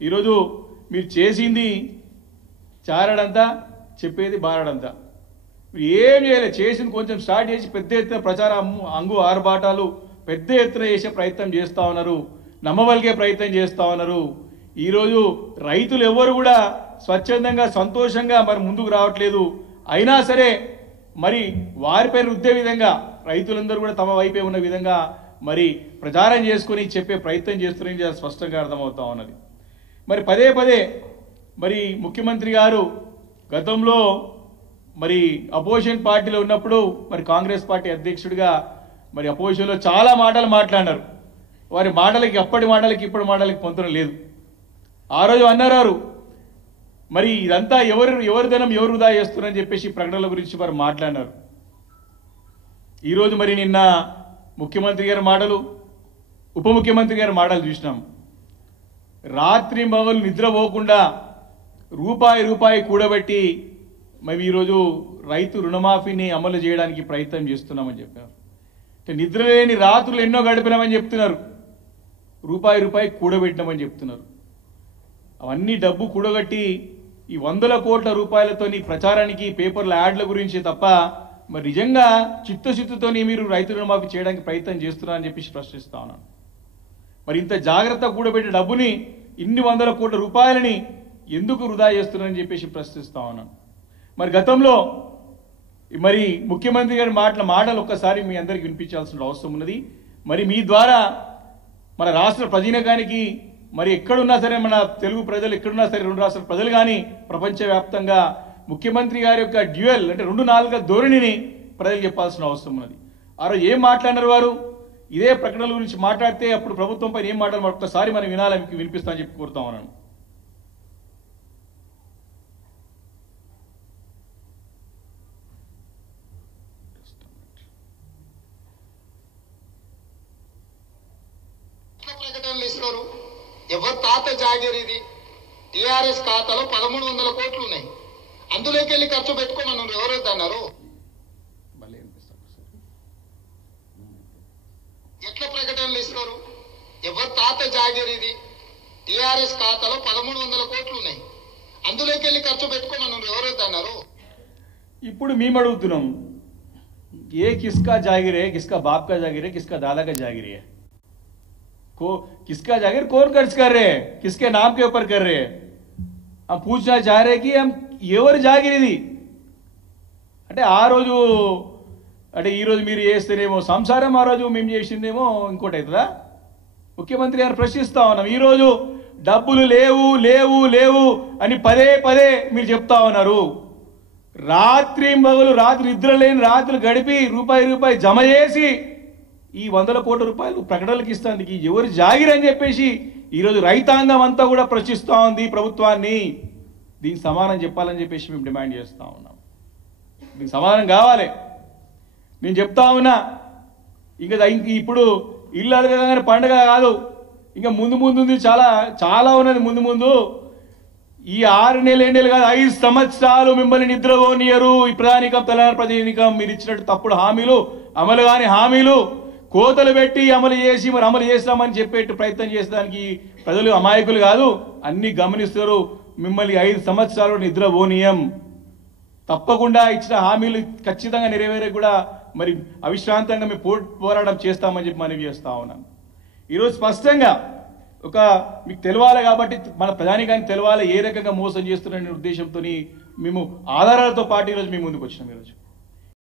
ఈరోజు మీరు చేసింది చారడంతా చెప్పేది బారడంతా ఏం చేయలేదు. చేసింది కొంచెం స్టార్ట్ చేసి పెద్ద ఎత్తున ప్రచారం అంగు ఆర్భాటాలు పెద్ద ఎత్తున చేసే ప్రయత్నం చేస్తూ ఉన్నారు, నమ్మవలిగే ప్రయత్నం చేస్తూ ఉన్నారు. ఈరోజు రైతులు ఎవరు కూడా స్వచ్ఛందంగా సంతోషంగా మరి ముందుకు రావట్లేదు. అయినా సరే మరి వారిపై రుద్దే విధంగా రైతులందరూ కూడా తమ వైపే ఉన్న విధంగా మరి ప్రచారం చేసుకొని చెప్పే ప్రయత్నం చేస్తున్నది స్పష్టంగా అర్థమవుతా ఉన్నది. మరి పదే పదే మరి ముఖ్యమంత్రి గారు గతంలో మరి అపోజిషన్ పార్టీలో ఉన్నప్పుడు మరి కాంగ్రెస్ పార్టీ అధ్యక్షుడిగా మరి అపోజిషన్లో చాలా మాటలు మాట్లాడినారు. వారి మాటలకి అప్పటి మాటలకి ఇప్పటి మాటలకి పొంతన లేదు. ఆ రోజు అన్నారు మరి ఇదంతా ఎవరి ధనం ఎవరు వృధా చేస్తున్నారని చెప్పేసి ప్రకటనల గురించి వారు మాట్లాడినారు. ఈరోజు మరి నిన్న ముఖ్యమంత్రి గారి మాటలు, ఉప ముఖ్యమంత్రి గారి మాటలు చూసినాం. రాత్రి మగలు నిద్రపోకుండా రూపాయి కూడబెట్టి మేము ఈరోజు రైతు రుణమాఫీని అమలు చేయడానికి ప్రయత్నం చేస్తున్నామని చెప్పారు. నిద్రలేని రాత్రులు ఎన్నో గడిపినామని చెప్తున్నారు. రూపాయి కూడబెట్టినామని చెప్తున్నారు. అవన్నీ డబ్బు కూడగట్టి ఈ 100 కోట్ల రూపాయలతోని ప్రచారానికి పేపర్ల యాడ్ల గురించి తప్ప మరి నిజంగా చిత్తశుద్ధితోని మీరు రైతు రుణమాఫీ చేయడానికి ప్రయత్నం చేస్తున్నారని చెప్పి ప్రశ్నిస్తా ఉన్నాను. మరి ఇంత జాగ్రత్త కూడబెట్టే డబ్బుని ఇన్ని 100 కోట్ల రూపాయలని ఎందుకు వృధా చేస్తున్నారని చెప్పేసి ప్రశ్నిస్తా ఉన్నాను. మరి గతంలో మరి ముఖ్యమంత్రి గారి మాటలు ఒక్కసారి మీ అందరికీ వినిపించాల్సిన అవసరం ఉన్నది. మరి మీ ద్వారా మన రాష్ట్ర ప్రజానికానికి మరి ఎక్కడున్నా సరే మన తెలుగు ప్రజలు ఎక్కడున్నా సరే 2 రాష్ట్రాల ప్రజలు కానీ ప్రపంచవ్యాప్తంగా ముఖ్యమంత్రి గారి యొక్క డ్యూయల్ అంటే 2 నాలుగు ధోరణిని ప్రజలు చెప్పాల్సిన అవసరం ఉన్నది. ఆ రోజు ఏం మాట్లాడినారు వారు? ఇదే ప్రకటనల గురించి మాట్లాడితే అప్పుడు ప్రభుత్వం పైన ఏం మాట్లాడారు ఒక్కసారి మనం వినాలని వినిపిస్తామని చెప్పి కోరుతా ఉన్నాను. ప్రకటనలు ఇస్తారు. ఎవరు తాత జాగిరిది టీఆర్ఎస్ ఖాతాలో 1300 కోట్లు ఉన్నాయి. అందులోకి వెళ్ళి ఖర్చు పెట్టుకోమన్నారు. ఎవరైతే అన్నారు ఎట్లా ప్రకటనలు ఇస్తారు? ఎవరు తాత జాగిరిది టీఆర్ఎస్ ఖాతాలో 1300 కోట్లు ఉన్నాయి. అందులోకి వెళ్ళి ఖర్చు పెట్టుకోమన్నారు. ఎవరైతే అన్నారు. ఇప్పుడు మేము అడుగుతున్నాం, ఏ కిస్కా జాగిర్ है, किसका बाप का जागीर है, किसका दादा का जागीर है? किसका जागीर कौन खर्च कर रहे हैं, किसके नाम के ऊपर कर रहे हैं? हम पूछना चाह रहे हैं कि हम ఎవరు జాగీర్ ఇది అంటే ఆ రోజు అంటే ఈరోజు మీరు చేస్తేనేమో సంసారం, ఆ రోజు మేము చేసిందేమో ఇంకోటి అవుతుందా? ముఖ్యమంత్రి గారు ప్రశ్నిస్తా ఉన్నాం. ఈరోజు డబ్బులు లేవు లేవు లేవు అని పదే పదే మీరు చెప్తా ఉన్నారు. రాత్రి నిద్ర లేని రాత్రులు గడిపి రూపాయి జమ చేసి ఈ 100 కోట్ల రూపాయలు ప్రకటనలకు ఇస్తానికి ఎవరు జాగిర్ అని చెప్పేసి ఈరోజు రైతాంగం అంతా కూడా ప్రశ్నిస్తూ ఉంది ప్రభుత్వాన్ని. దీనికి సమాధానం చెప్పాలని చెప్పేసి మేము డిమాండ్ చేస్తూ ఉన్నాం. దీనికి సమాధానం కావాలి. నేను చెప్తా ఉన్నా, ఇంకా ఇప్పుడు ఇల్లు అడగగానే పండుగ కాదు, ఇంకా ముందు ఉంది, చాలా ఉన్నది ముందు. ఈ 6 నెలలు 7 నెలలు కాదు, 5 సంవత్సరాలు మిమ్మల్ని నిద్రపోనియరు ఈ ప్రధానికం, తెలంగాణ ప్రజానికం. మీరు ఇచ్చినట్టు తప్పుడు హామీలు, అమలు కాని హామీలు కోతలు పెట్టి అమలు చేసి మరి అమలు చేస్తామని చెప్పేట్టు ప్రయత్నం చేసేదానికి ప్రజలు అమాయకులు కాదు, అన్ని గమనిస్తారు. మిమ్మల్ని 5 సంవత్సరాలు నిద్రపోనీయం. తప్పకుండా ఇచ్చిన హామీలు ఖచ్చితంగా నెరవేరే కూడా మరి అవిశ్రాంతంగా మేము పోరాటం చేస్తామని చెప్పి మనవి చేస్తా ఉన్నాం. ఈరోజు స్పష్టంగా మీకు తెలవాలి కాబట్టి మన ప్రధానికానికి తెలవాలి ఏ రకంగా మోసం చేస్తున్నారనే ఉద్దేశంతో మేము ఆధారాలతో పాటు ఈరోజు మేము ముందుకు వచ్చినాం. ఈరోజు